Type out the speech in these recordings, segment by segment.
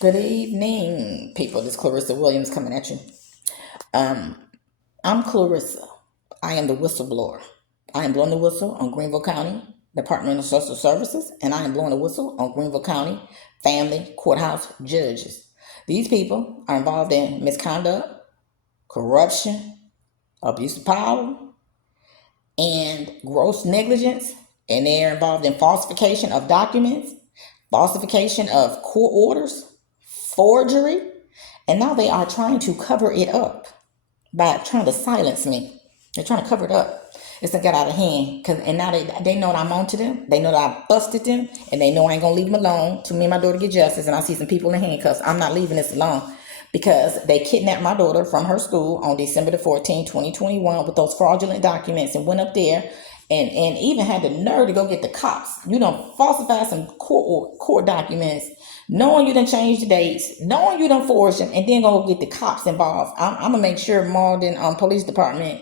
Good evening, people. This is Clarissa Williams coming at you. I'm Clarissa. I am the whistleblower. I am blowing the whistle on Greenville County Department of Social Services, and I am blowing the whistle on Greenville County Family Courthouse judges. These people are involved in misconduct, corruption, abuse of power, and gross negligence, and they're involved in falsification of documents, falsification of court orders, forgery, and now they are trying to cover it up by trying to silence me. They're trying to cover it up. It's got out of hand, and now they know that I'm on to them. They know that I busted them, and they know I ain't gonna leave them alone till me and my daughter get justice. And I see some people in handcuffs. I'm not leaving this alone because they kidnapped my daughter from her school on December the 14th, 2021 with those fraudulent documents and went up there and even had the nerve to go get the cops. You done falsify some court documents, knowing you done changed the dates, knowing you done forged them, and then go get the cops involved. I'm gonna make sure Malden Police Department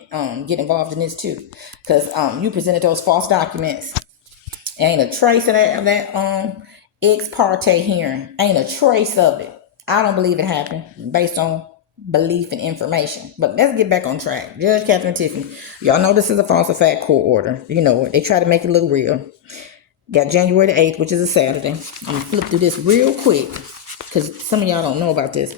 get involved in this too, because you presented those false documents. Ain't a trace of that ex parte hearing. Ain't a trace of it. I don't believe it happened based on belief and information. But let's get back on track. Judge Katherine Tiffany. Y'all know this is a falsified court order. You know it. They try to make it look real. Got January the 8th, which is a Saturday. I'm going to flip through this real quick because some of y'all don't know about this.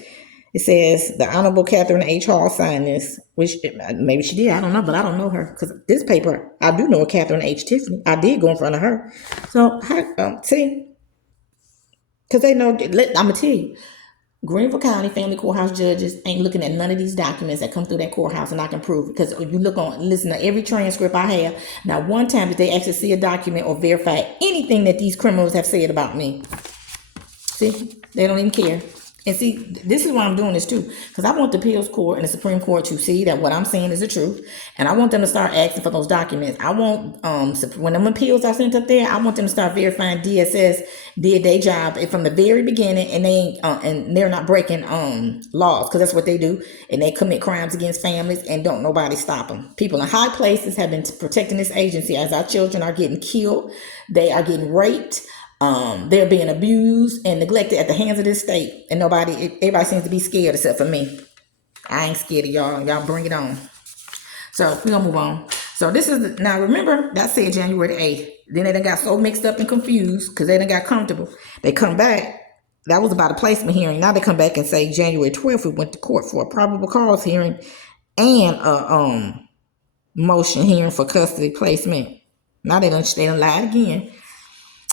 It says the Honorable Katherine H signed this, which maybe she did. I don't know, but I don't know her because this paper, I do know a Katherine H. Tiffany. I did go in front of her. So, see, because they know, I'm going to tell you, Greenville County Family Courthouse judges ain't looking at none of these documents that come through that courthouse, and I can prove it because you listen to every transcript I have. Now, one time did they actually see a document or verify anything that these criminals have said about me? See, they don't even care. And see, this is why I'm doing this too, because I want the appeals court and the Supreme Court to see that what I'm saying is the truth, and I want them to start asking for those documents. I want when them appeals are sent up there, I want them to start verifying DSS did their job from the very beginning, and they're not breaking laws, because that's what they do, and they commit crimes against families, and don't nobody stop them. People in high places have been protecting this agency as our children are getting killed, they are getting raped. They're being abused and neglected at the hands of this state, and everybody seems to be scared except for me. I ain't scared of y'all. Y'all bring it on. So we're gonna move on. So this is now remember that said January the 8th. Then they done got so mixed up and confused because they done got comfortable. They come back. That was about a placement hearing. Now they come back and say January 12th we went to court for a probable cause hearing and a motion hearing for custody placement. Now they done lied again.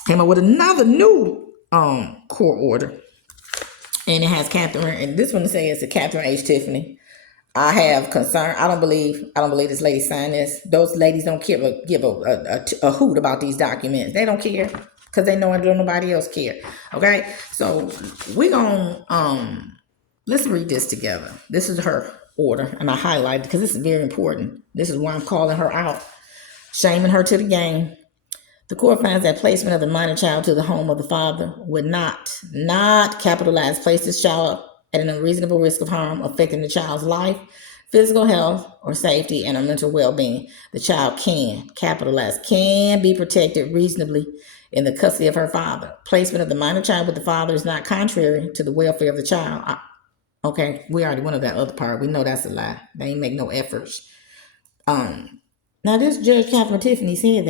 Came up with another new court order, and it has Katherine, and this one says it's Katherine H. Tiffany. I have concern. I don't believe this lady signed this. Those ladies don't give a hoot about these documents. They don't care because they know nobody else care. Okay, so we gonna let's read this together. This is her order, and I highlighted because this is very important. This is why I'm calling her out, shaming her to the game. The court finds that placement of the minor child to the home of the father would not capitalize, place this child at an unreasonable risk of harm affecting the child's life, physical health, or safety, and or mental well-being. The child can be protected reasonably in the custody of her father. Placement of the minor child with the father is not contrary to the welfare of the child. Okay, we already went over that other part. We know that's a lie. They ain't make no efforts. Now this Judge Katherine Tiffany said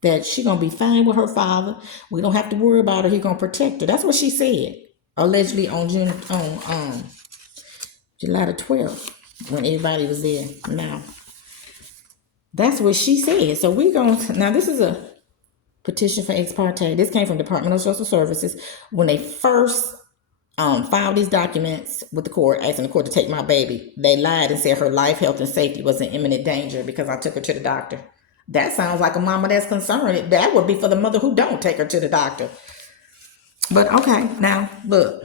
that she gonna be fine with her father. We don't have to worry about her. He gonna protect her. That's what she said, allegedly on July the 12th, when everybody was there. Now, that's what she said. So now this is a petition for ex parte. This came from Department of Social Services when they first filed these documents with the court, asking the court to take my baby. They lied and said her life, health, and safety was in imminent danger because I took her to the doctor. That sounds like a mama that's concerned. That would be for the mother who don't take her to the doctor. But okay, now look,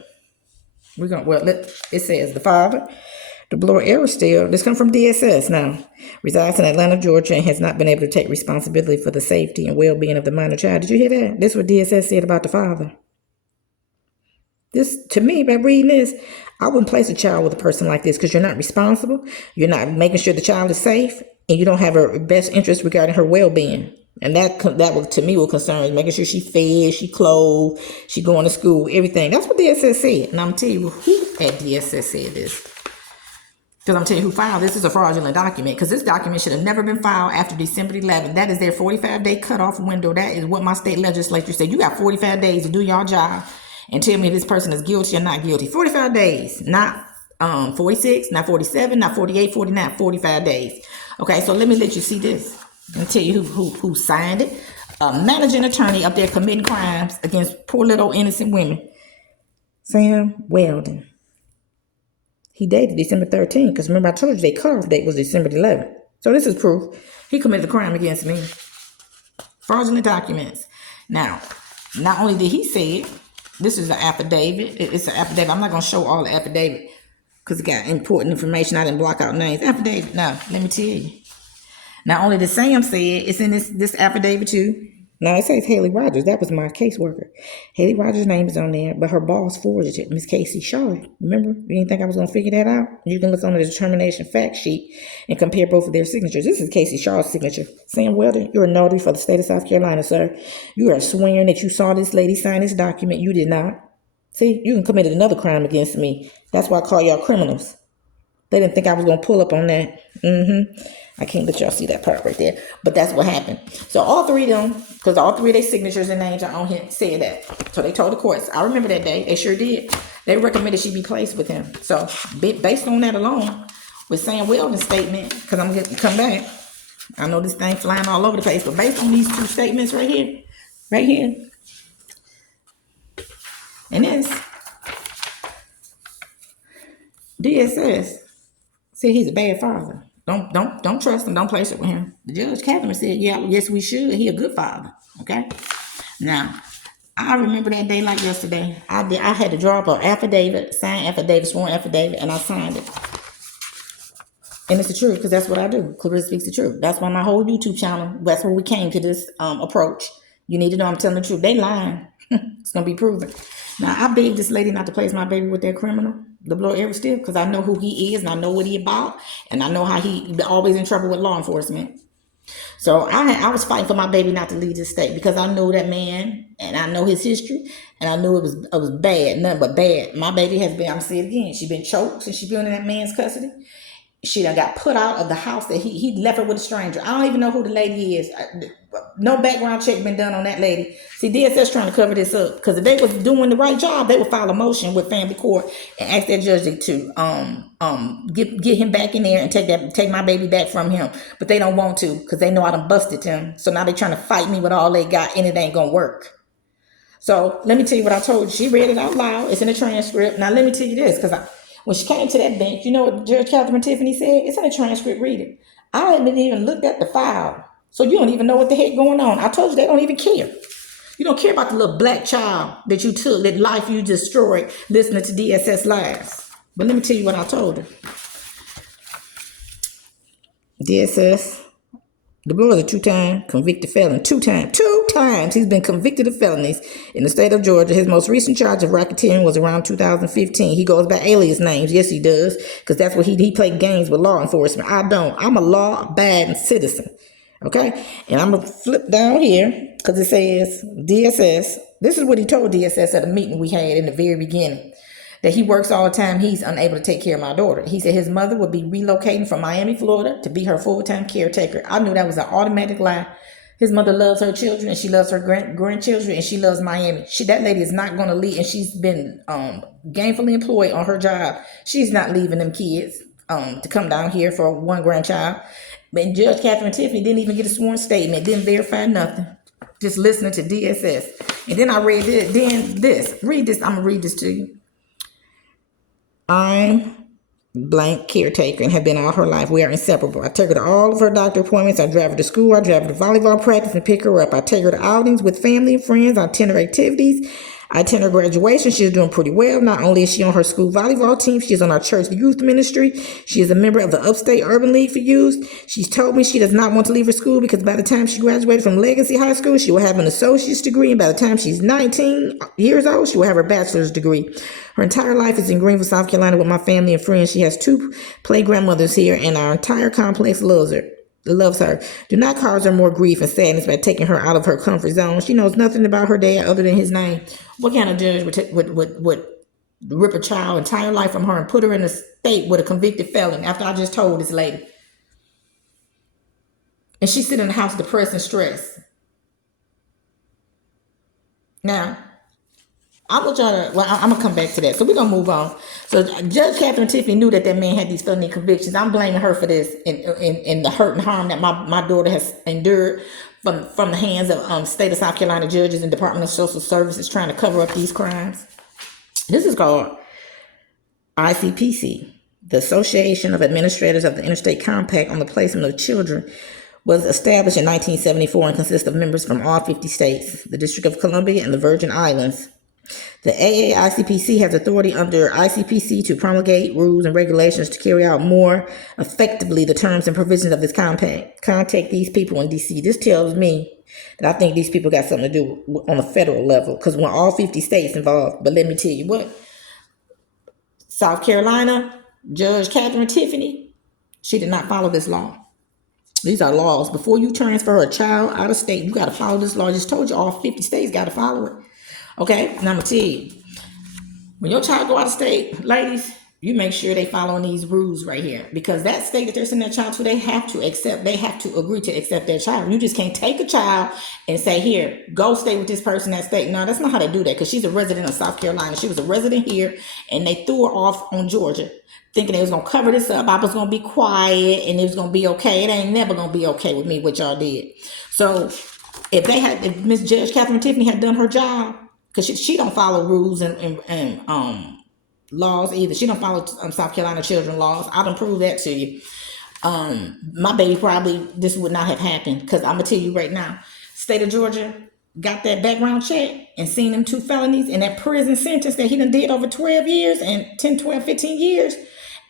it says the father, DeBloor Aristide, this comes from DSS now, resides in Atlanta, Georgia, and has not been able to take responsibility for the safety and well-being of the minor child. Did you hear that? This is what DSS said about the father. This, to me, by reading this, I wouldn't place a child with a person like this because you're not responsible. You're not making sure the child is safe, and you don't have her best interest regarding her well-being. And that was, to me, what concerns, making sure she fed, she clothed, she going to school, everything. That's what DSS said. And I'm going to tell you who at DSS said this. Because I'm telling you who filed this is a fraudulent document. Because this document should have never been filed after December 11th. That is their 45-day cutoff window. That is what my state legislature said. You got 45 days to do your job and tell me if this person is guilty or not guilty. 45 days, not 46, not 47, not 48, 49, 45 days. Okay, so let me let you see this and tell you who signed it. A managing attorney up there committing crimes against poor little innocent women. Sam Weldon. He dated December 13th, because remember I told you their cutoff date was December 11th. So this is proof. He committed a crime against me. Fraudulent documents. Now, not only did he say it, this is an affidavit. It's an affidavit. I'm not going to show all the affidavit because it got important information. I didn't block out names. Affidavit. Now, let me tell you. Not only did Sam say it, it's in this affidavit too. Now it says Haley Rogers. That was my caseworker. Haley Rogers' name is on there, but her boss forged it, Miss Casey Shaw. Remember? You didn't think I was going to figure that out? You can look on the determination fact sheet and compare both of their signatures. This is Casey Shaw's signature. Sam Weldon, you're a notary for the state of South Carolina, sir. You are swearing that you saw this lady sign this document. You did not. See, you can committed another crime against me. That's why I call y'all criminals. They didn't think I was going to pull up on that. I can't let y'all see that part right there. But that's what happened. So all three of them, because all three of their signatures and names are on here, said that. So they told the courts. I remember that day. They sure did. They recommended she be placed with him. So based on that alone, with Sam Weldon's statement, because I'm going to come back. I know this thing flying all over the place. But based on these two statements right here, and this, DSS said he's a bad father. Don't trust him. Don't place it with him. The judge, Katherine, said, yes, we should. He a good father. Okay. Now, I remember that day like yesterday. I had to draw up an affidavit, signed affidavit, sworn affidavit, and I signed it. And it's the truth, because that's what I do. Clarissa Speaks the Truth. That's why my whole YouTube channel, that's where we came to this approach. You need to know I'm telling the truth. They lying. It's going to be proven. Now, I begged this lady not to place my baby with that criminal, the blow ever still, because I know who he is and I know what he about, and I know how he always in trouble with law enforcement. So I was fighting for my baby not to leave the state because I know that man and I know his history and I knew it was bad, nothing but bad. My baby has been, I'm saying it again, she been choked since she been in that man's custody. She done got put out of the house that he left her with a stranger. I don't even know who the lady is. No background check been done on that lady. See, DSS trying to cover this up because if they was doing the right job, they would file a motion with family court and ask that judge to get him back in there and take my baby back from him. But they don't want to because they know I done busted him. So now they trying to fight me with all they got and it ain't gonna work. So let me tell you what I told you. She read it out loud. It's in the transcript. Now let me tell you this, because when she came to that bench, you know what Judge Katherine Tiffany said? It's in the transcript, read it. I haven't even looked at the file. So you don't even know what the heck going on. I told you they don't even care. You don't care about the little black child that you took, that life you destroyed listening to DSS lies. But let me tell you what I told her. DSS, the blower is a two-time convicted felon. Two times he's been convicted of felonies in the state of Georgia. His most recent charge of racketeering was around 2015. He goes by alias names. Yes, he does, because that's what he played games with law enforcement. I don't. I'm a law-abiding citizen. Okay? And I'm going to flip down here because it says DSS. This is what he told DSS at a meeting we had in the very beginning. That he works all the time. He's unable to take care of my daughter. He said his mother would be relocating from Miami, Florida to be her full-time caretaker. I knew that was an automatic lie. His mother loves her children and she loves her grandchildren and she loves Miami. That lady is not going to leave, and she's been gainfully employed on her job. She's not leaving them kids to come down here for one grandchild. But Judge Katherine Tiffany didn't even get a sworn statement, didn't verify nothing. Just listening to DSS. And then I read this. Read this. I'm going to read this to you. I'm blank caretaker and have been all her life. We are inseparable. I take her to all of her doctor appointments. I drive her to school. I drive her to volleyball practice and pick her up. I take her to outings with family and friends. I attend her activities. I attend her graduation. She's doing pretty well. Not only is she on her school volleyball team, she is on our church youth ministry. She is a member of the Upstate Urban League for Youth. She's told me she does not want to leave her school because by the time she graduated from Legacy High School, she will have an associate's degree. And by the time she's 19 years old, she will have her bachelor's degree. Her entire life is in Greenville, South Carolina with my family and friends. She has 2 play grandmothers here and our entire complex loves her. loves her. Do not cause her more grief and sadness by taking her out of her comfort zone. She knows nothing about her dad other than his name. What kind of judge would rip a child entire life from her and put her in a state with a convicted felon after I just told this lady? And she's sitting in the house depressed and stressed. Now, I'm gonna try to. Well, I'm gonna come back to that. So we're gonna move on. So Judge Katherine Tiffany knew that man had these felony convictions. I'm blaming her for this and the hurt and harm that my daughter has endured from the hands of state of South Carolina judges and Department of Social Services trying to cover up these crimes. This is called ICPC, the Association of Administrators of the Interstate Compact on the Placement of Children, was established in 1974 and consists of members from all 50 states, the District of Columbia, and the Virgin Islands. The AAICPC has authority under ICPC to promulgate rules and regulations to carry out more effectively the terms and provisions of this compact. Contact these people in D.C. This tells me that I think these people got something to do on a federal level, because when all 50 states involved. But let me tell you what, South Carolina, Judge Katherine Tiffany, she did not follow this law. These are laws. Before you transfer a child out of state, you got to follow this law. I just told you all 50 states got to follow it. Okay, now I'm gonna tell you, when your child go out of state, ladies, you make sure they following these rules right here, because that state that they're sending their child to, they have to agree to accept their child. You just can't take a child and say, here, go stay with this person in that state. No, that's not how they do that, because she's a resident of South Carolina. She was a resident here, and they threw her off on Georgia, thinking they was gonna cover this up. I was gonna be quiet and it was gonna be okay. It ain't never gonna be okay with me what y'all did. So if Miss Judge Katherine Tiffany had done her job, because she don't follow rules and laws either. She don't follow South Carolina children laws. I done prove that to you. My baby probably, this would not have happened, because I'm gonna tell you right now, state of Georgia got that background check and seen them 2 felonies and that prison sentence that he done did over 12 years and 10, 12, 15 years.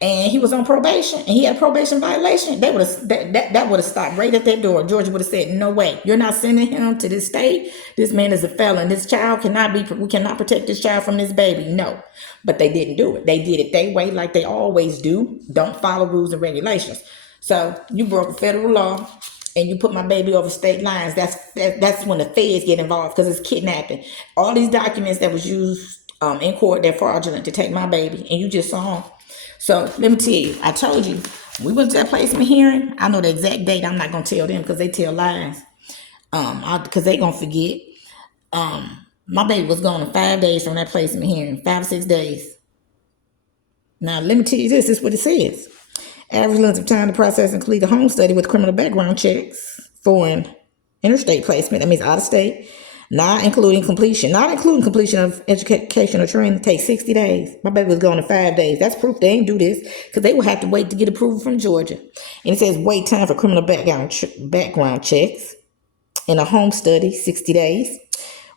And he was on probation and he had a probation violation. That would have stopped right at that door. Georgia would have said, no way, you're not sending him to this state. This man is a felon. This child we cannot protect this child from this baby. No, but they didn't do it. They did it their way, like they always do. Don't follow rules and regulations. So you broke a federal law and you put my baby over state lines. That's when the feds get involved, because it's kidnapping. All these documents that was used in court, they're fraudulent to take my baby, and you just saw them. So let me tell you, I told you, we went to that placement hearing. I know the exact date. I'm not going to tell them because they tell lies. Because they going to forget. My baby was gone in 5 days from that placement hearing, 5 or 6 days. Now, let me tell you this is what it says. Average length of time to process and complete a home study with criminal background checks for an interstate placement, that means out of state, not including completion of education or training, takes 60 days. My baby was gone in 5 days. That's proof they ain't do this, because they will have to wait to get approval from Georgia. And it says wait time for criminal background checks in a home study, 60 days.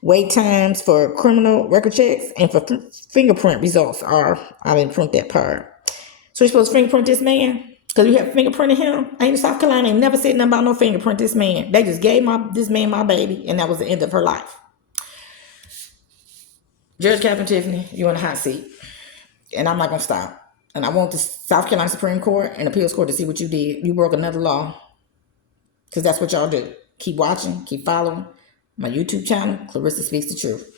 Wait times for criminal record checks and for fingerprint results I didn't print that part. So you're supposed to fingerprint this man? Because you have fingerprinted him? Ain't in South Carolina, ain't never said nothing about no fingerprint this man. They just gave this man my baby, and that was the end of her life. Judge Katherine Tiffany, you're in the hot seat. And I'm not going to stop. And I want the South Carolina Supreme Court and Appeals Court to see what you did. You broke another law. Because that's what y'all do. Keep watching, keep following my YouTube channel, Clarissa Speaks the Truth.